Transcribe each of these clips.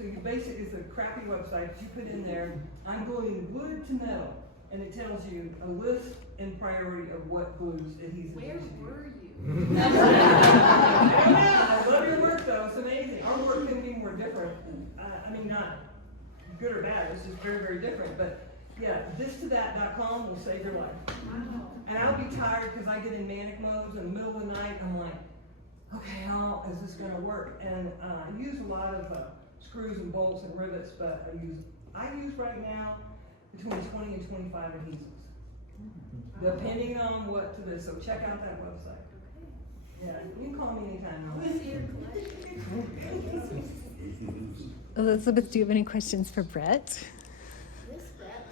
So you basically, it's a crappy website, you put in there, I'm gluing wood to metal, and it tells you a list in priority of what glues adhesives. Where were you? I love your work though, it's amazing. Our work can be more different. I mean, not good or bad, it's just very, very different. But yeah, thistothat.com will save your life. And I'll be tired because I get in manic modes in the middle of the night. I'm like, okay, how is this going to work? And I use a lot of screws and bolts and rivets, but I use right now between 20 and 25 adhesives, depending on what to this. So check out that website. Yeah, you can call me anytime. Elizabeth, do you have any questions for Brett? Yes, Brett.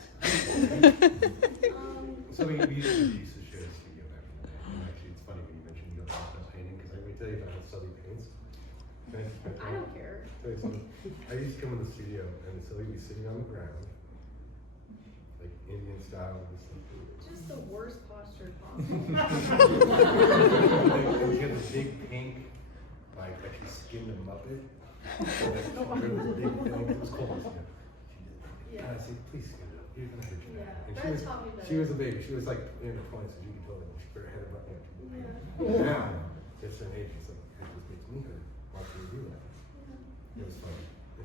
So we used to share a studio back in the day. And actually, it's funny when you mentioned you don't like that painting, because let me tell you about how Selby paints. I don't care. Tell you something. I used to come in the studio, and Selby would be sitting on the ground, like Indian style. Just the worst posture possible. And she had this big pink, like she skinned a Muppet. So that really big thing. It was cold. Yeah. And I said, please stand up. You're gonna hurt your back. Yeah. And Brett taught me better. she was a baby. She was like in her 20s, so you could totally she put her head above it. Yeah. Now, it's an age. It's like, this makes me hurt. Why can't you do that? It was fun.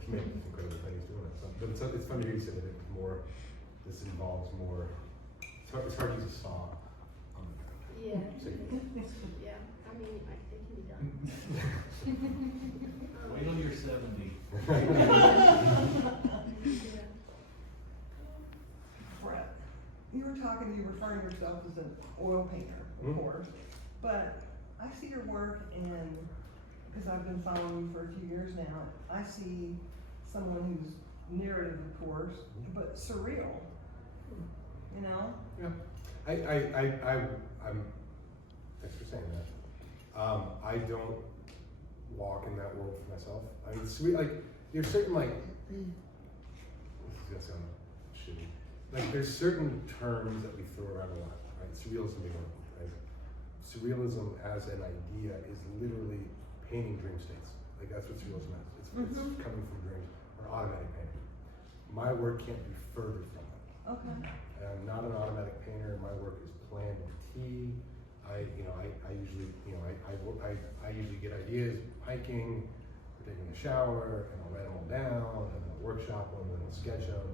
She made this incredible things doing it. So, but it's fun to hear you say that it's more. This involves more. It's hard to use a saw on the ground. Yeah. So Yeah. I mean, it can be done. Wait till you're 70. Yeah. Brett, you were referring to yourself as an oil painter, of course, but I see your work and, because I've been following you for a few years now, I see someone who's narrative, of course, but surreal, you know? Yeah. I'm, thanks for saying that. I don't walk in that world for myself. I mean, sweet, like, there's certain, like, this is gonna sound shitty. Like, there's certain terms that we throw around a lot, right? Surrealism being one of them, right? Surrealism as an idea is literally painting dream states. Like, that's what surrealism is. It's coming from dreams, or automatic painting. My work can't be further from that. Okay. I'm not an automatic painter. My work is planned to T. I usually, I usually get ideas hiking, or taking a shower, and I'll write them all down, and then I'll workshop them, and I'll sketch them,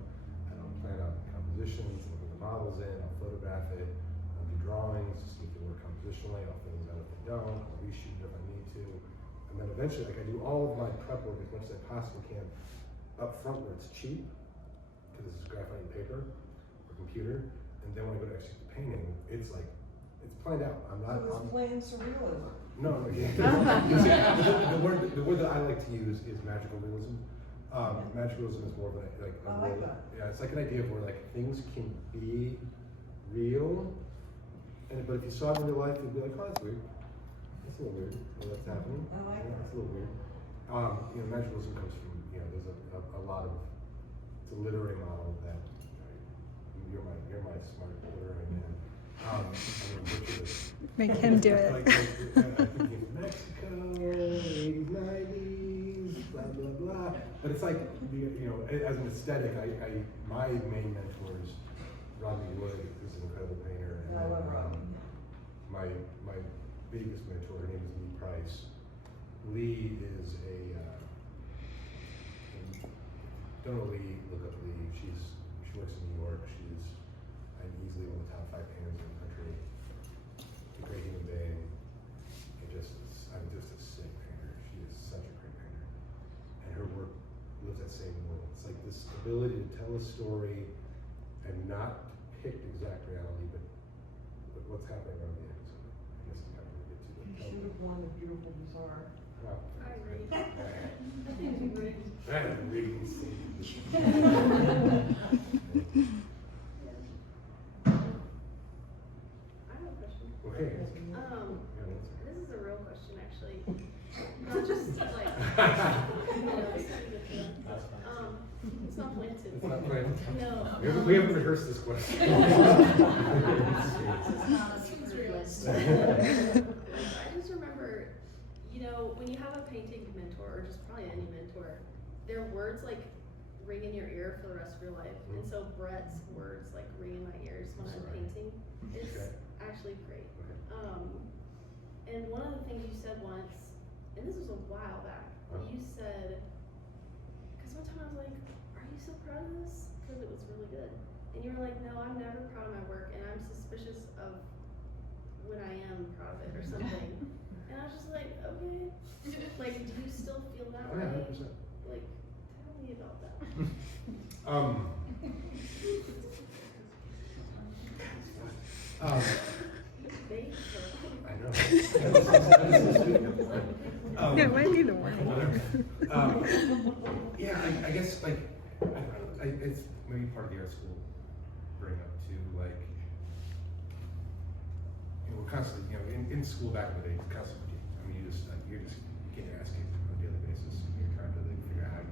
and I'll plan out compositions, and I'll put the models in, I'll photograph it, I'll do drawings to see if they work compositionally, I'll fill things out if they don't, I'll reshoot it if I need to, and then eventually, like, I do all of my prep work as much as I possibly can up front where it's cheap, because this is graphite and paper, or computer, and then when I go to execute the painting, it's like, it's planned out. I'm not. So it's plain surrealism. No, yeah. the word that I like to use is magical realism. Magical realism is more of like a I like word, that. yeah, it's like an idea of where like things can be real, but if you saw it in real life, you'd be like, oh, that's weird. That's a little weird. What's happening? I like yeah, that. It's a little weird. Magical realism comes from there's a lot of it's a literary model that you're my smart literary man. Make him do it. Like Mexico, 80s, 90s, blah, blah, blah. But it's like, as an aesthetic, my main mentor is Rodney Wood, who's an incredible painter. And I love Rodney. My biggest mentor, her name is Lee Price. Lee is don't know Lee, look up Lee. She works in New York. She's easily one of the top 5 painters in the country. A great human being. I'm just a sick painter. She is such a great painter. And her work lives that same world. It's like this ability to tell a story and not depict exact reality, but what's happening around the edges of it. I guess is kind of what we get to. You should have won the Beautiful Bazaar. Wow. I agree. I think you would. That reading scene. I have a question. Okay. This is a real question, actually. Not just like, it's not planted. It's not planned. No. We haven't rehearsed this question. Seems realistic. I just remember, when you have a painting mentor, or just probably any mentor, their words like ring in your ear for the rest of your life. And so Brett's words like ring in my ears when I'm painting. It's actually great. And one of the things you said once, and this was a while back, you said, because one time I was like, are you so proud of this? Because it was really good. And you were like, no, I'm never proud of my work, and I'm suspicious of when I am proud of it or something. And I was just like, okay. Like, do you still feel that way? 100%. Like, tell me about that. I know. It might be the one. Yeah, I guess like, it's maybe part of the art school bring up too, like, we're constantly, in school back in the day, constantly, you're just getting your ass kicked on a daily basis. You're trying to like figure out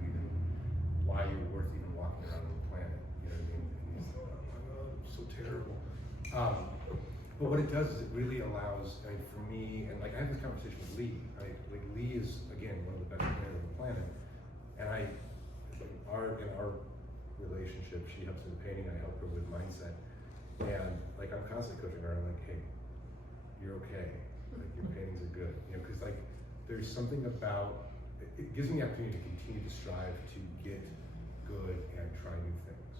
why you're worth even walking around on the planet. You know what I mean? And it's like, oh my God, I'm so terrible. But what it does is it really allows, for me, and like I have this conversation with Lee. Like Lee is again one of the best players on the planet, and in our relationship, she helps me with painting, I help her with mindset, and like I'm constantly coaching her. I'm like, hey, you're okay. Like your paintings are good. Because like there's something about it gives me the opportunity to continue to strive to get good and try new things.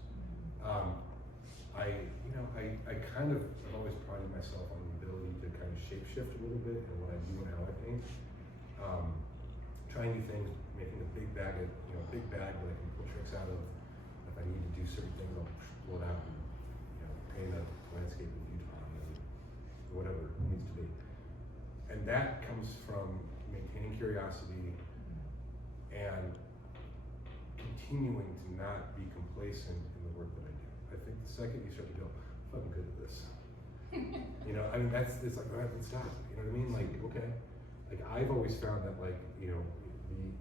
I kind of have always prided myself on the ability to kind of shape shift a little bit in what I do and how I paint. Trying new things, making a big bag that I can pull tricks out of. If I need to do certain things, I'll pull it out and paint a landscape in Utah, or whatever it needs to be. And that comes from maintaining curiosity and continuing to not be complacent in the work that I do. I think the second you start to go, I'm fucking good at this. It's like, all right, let's stop. You know what I mean? Like, okay. Like I've always found that like,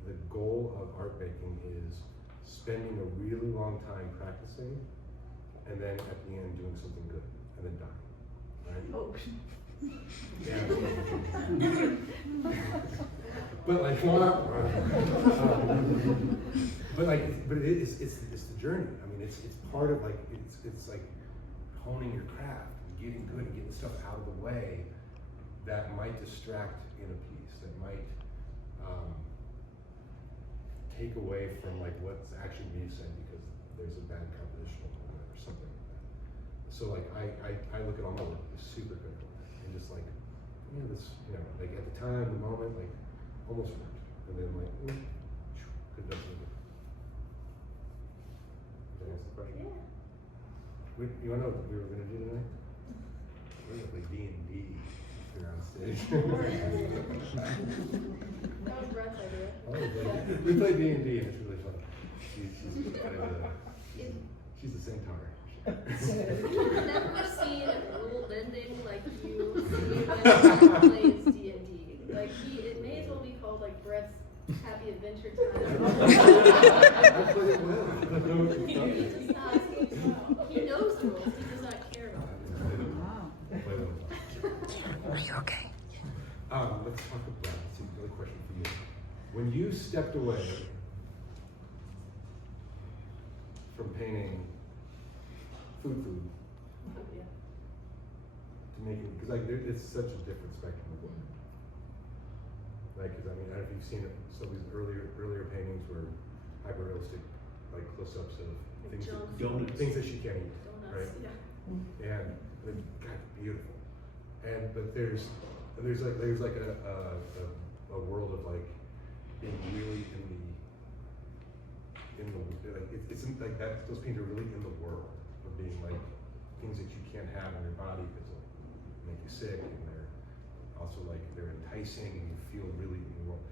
the goal of art making is spending a really long time practicing and then at the end doing something good and then dying. Right? Oh. Yeah. But like, but it's the journey. It's part of like it's like honing your craft and getting good and getting stuff out of the way that might distract in a piece, that might take away from like what's actually being said because there's a bad compositional moment or something like that. So like I look at all my work as super critical and just like, this, like at the time, the moment, like almost worked. And then like, could have done something different. Did I answer the question? Yeah. You wanna know what we were gonna do tonight? We're gonna play D&D here on stage. That was Brett's idea. We play D&D and it's really fun. She's a centaur. I've never seen rule bending like you see when he plays D&D. Like it may as well be called like Brett's Happy Adventure I play it well. He does not. He knows the rules. He does not care about them. Are you okay? Let's talk about, that's another question for you. When you stepped away from painting food Yeah. to making, because like it's such a different spectrum of work. Like, because I don't know if you've seen it, some of these earlier paintings were hyper-realistic, like close-ups of things that she can't eat, right? Yeah. And God, beautiful. But there's like a world of like being really in the like it's like that. Those paintings are really in the world of being like things that you can't have in your body because they'll make you sick, and they're also like they're enticing and you feel really in the world.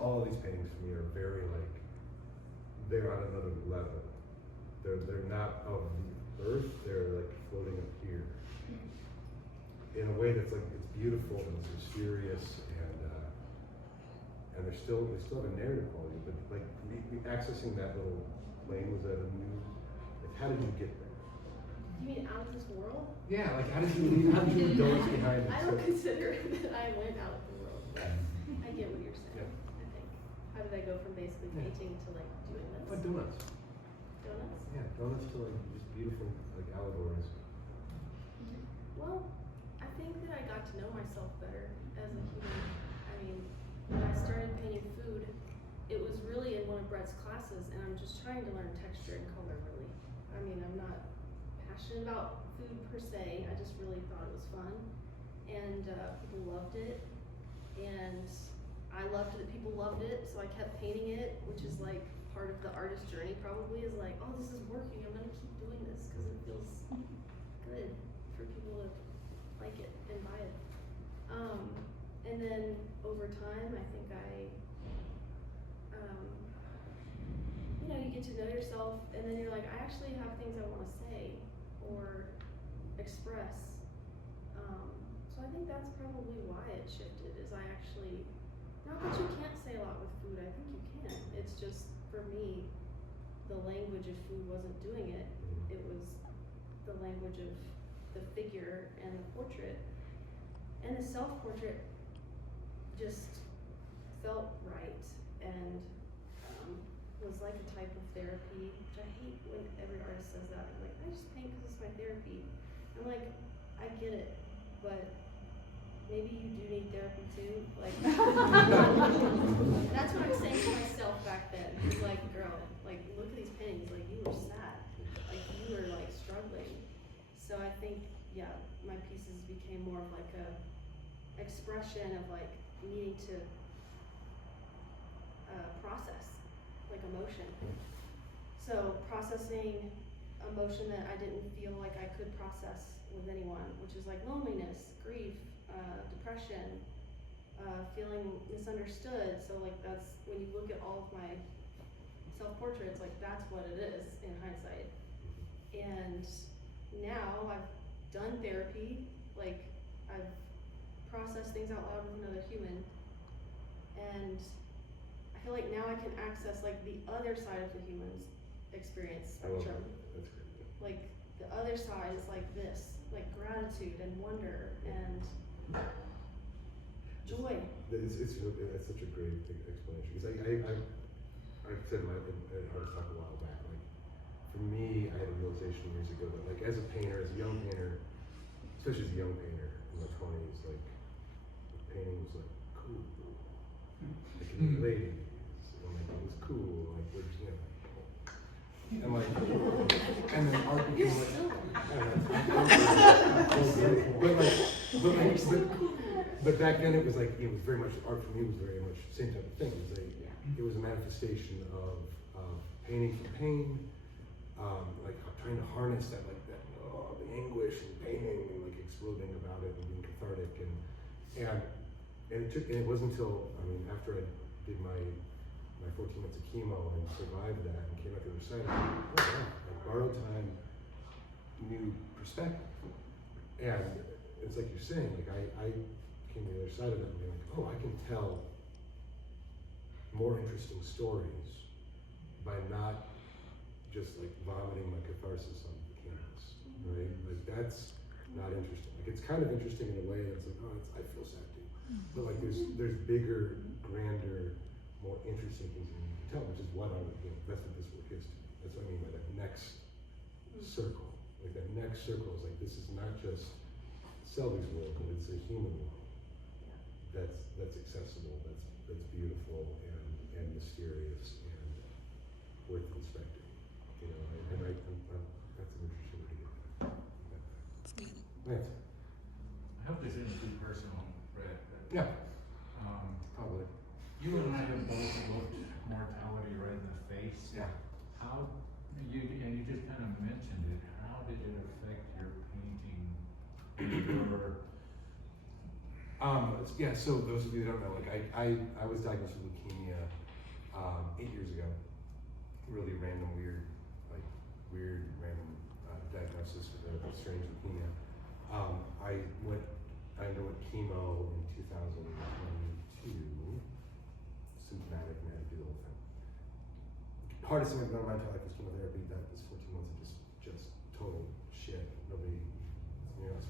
All of these paintings for me are very like they're on another level. They're not of the earth. They're like floating up here in a way that's like it's beautiful and it's mysterious and they still have a narrative quality. But like accessing that little lane was a new. Like, how did you get there? You mean out of this world? Yeah, like how did you indulge behind it? I don't consider that I went out of the world. But I get what you're saying. Yeah. I think I how did I go from basically Yeah. painting to like doing this? Like donuts. Donuts? Yeah, donuts to like just beautiful like allegories. Well, I think that I got to know myself better as a human. I mean, when I started painting food, it was really in one of Brett's classes, and I'm just trying to learn texture and color, really. I mean, I'm not passionate about food per se, I just really thought it was fun. And people loved it, and I loved that people loved it, so I kept painting it, which is like part of the artist journey probably, is like, oh, this is working, I'm gonna keep doing this, because it feels good for people to like it and buy it. And then over time, I think you know, you get to know yourself, and then you're like, I actually have things I want to say or express. So I think that's probably why it shifted, is I actually, not that you can't say a lot with food, I think you can. It's just, for me, the language of food wasn't doing it. It was the language of the figure and the portrait. And the self-portrait just felt right, and was like a type of therapy, which I hate when every artist says that. I'm like, I just paint because it's my therapy. I'm like, I get it, but maybe you do need therapy too. Like, that's what I'm saying to myself back then. It's like, girl, like, look at these paintings, like, you were sad, like, you were like struggling. So I think, yeah, my pieces became more of like a expression of like needing to process like emotion. So processing emotion that I didn't feel like I could process with anyone, which is like loneliness, grief, depression, feeling misunderstood. So like that's, when you look at all of my self-portraits, like that's what it is in hindsight. And now I've done therapy, like I've processed things out loud with another human, and I feel like now I can access like the other side of the human's experience spectrum. That's great. Like the other side is like this, like gratitude and wonder and joy. It's such a great explanation, because I said in Artist Talk a while back, like for me, I had a realization years ago that like as a painter, as a young painter, especially as a young painter in my 20s, like painting was like cool, like in the ladies, and like it was cool, like we're just, you know, and like, and then art became like, but back then it was like, it was very much, art for me was very much the same type of thing. It was a manifestation of painting for pain, like trying to harness that, like that, the anguish and painting and like exploding about it and being cathartic, and it wasn't until, I mean, after I did my 14 months of chemo and survived that and came out the other side, I was like, oh, wow, like borrowed time, new perspective. And it's like you're saying, like I came to the other side of that and being like, oh, I can tell more interesting stories by not just like vomiting my catharsis on the canvas, right? Like that's not interesting. Like it's kind of interesting in a way that's like, oh, I feel sad too. But like there's bigger, grander, more interesting things that you can tell, which is what that's what this work is to me. That's what I mean by that next circle. Like that next circle is like, this is not just Selby's world, but it's a human world that's accessible, that's beautiful and mysterious and worth inspecting. You know, and that's an interesting way to get that. Lance. I hope this isn't too personal, Brett, but Yeah. Probably. you and I have both looked mortality right in the face. Yeah. How, you just kind of mentioned it, how did it affect your painting? Yeah, so those of you that don't know, like I was diagnosed with leukemia 8 years ago. Really random, weird random diagnosis with a strange leukemia. I underwent chemo in 2022, symptomatic, and I had to do the whole thing. Hardest thing I've done in my entire life was chemotherapy. That was 14 months of just total shit. Nobody, you're not supposed